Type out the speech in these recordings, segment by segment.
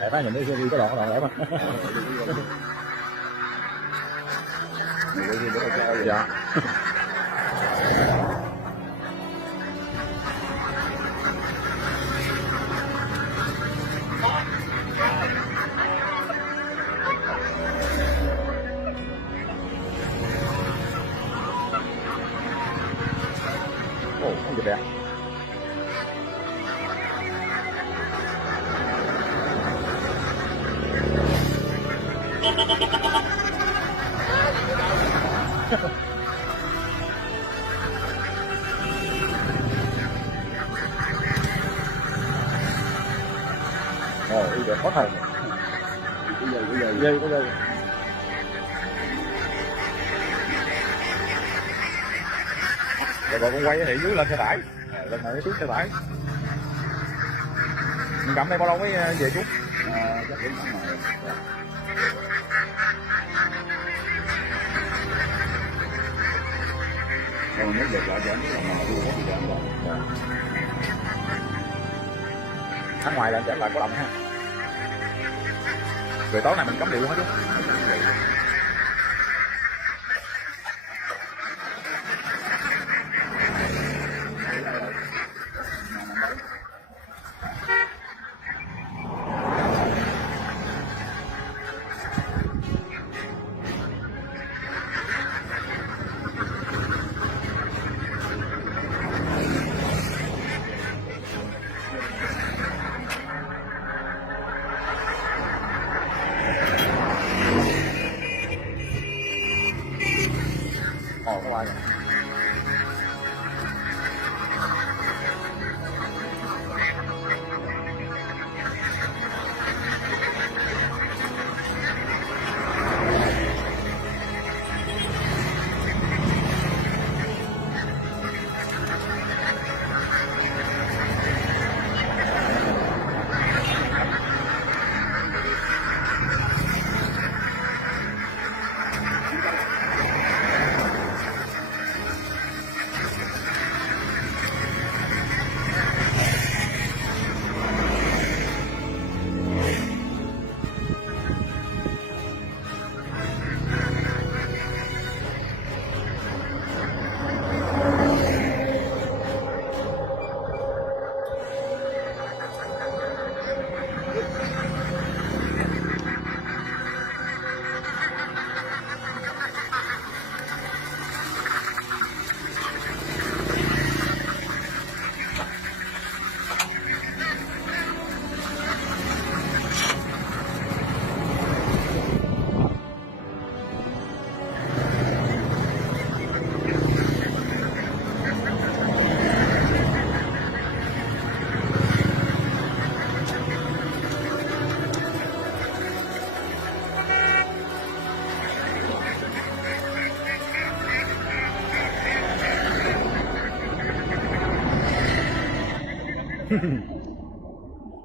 Đẹp á, nhìn đi cái đoạn đẹp á. Dạ. Ồ, không được đẹp. Ồ, đi đẹp quá thầy. Dây. Rồi con quay hiện dưới lên xe tải. Lần này xuống xe tải. Mình cầm đây bao lâu mới về chú? Chắc cũng khoảng này. Còn nếu được lại cho anh biết là mà đưa có gì làm rồi. Tháng ngoài là chẳng lại có lòng ha. Rồi tối nay mình cắm điện luôn hết chú. Ồ, có ai rồi.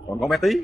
Còn con bé tí.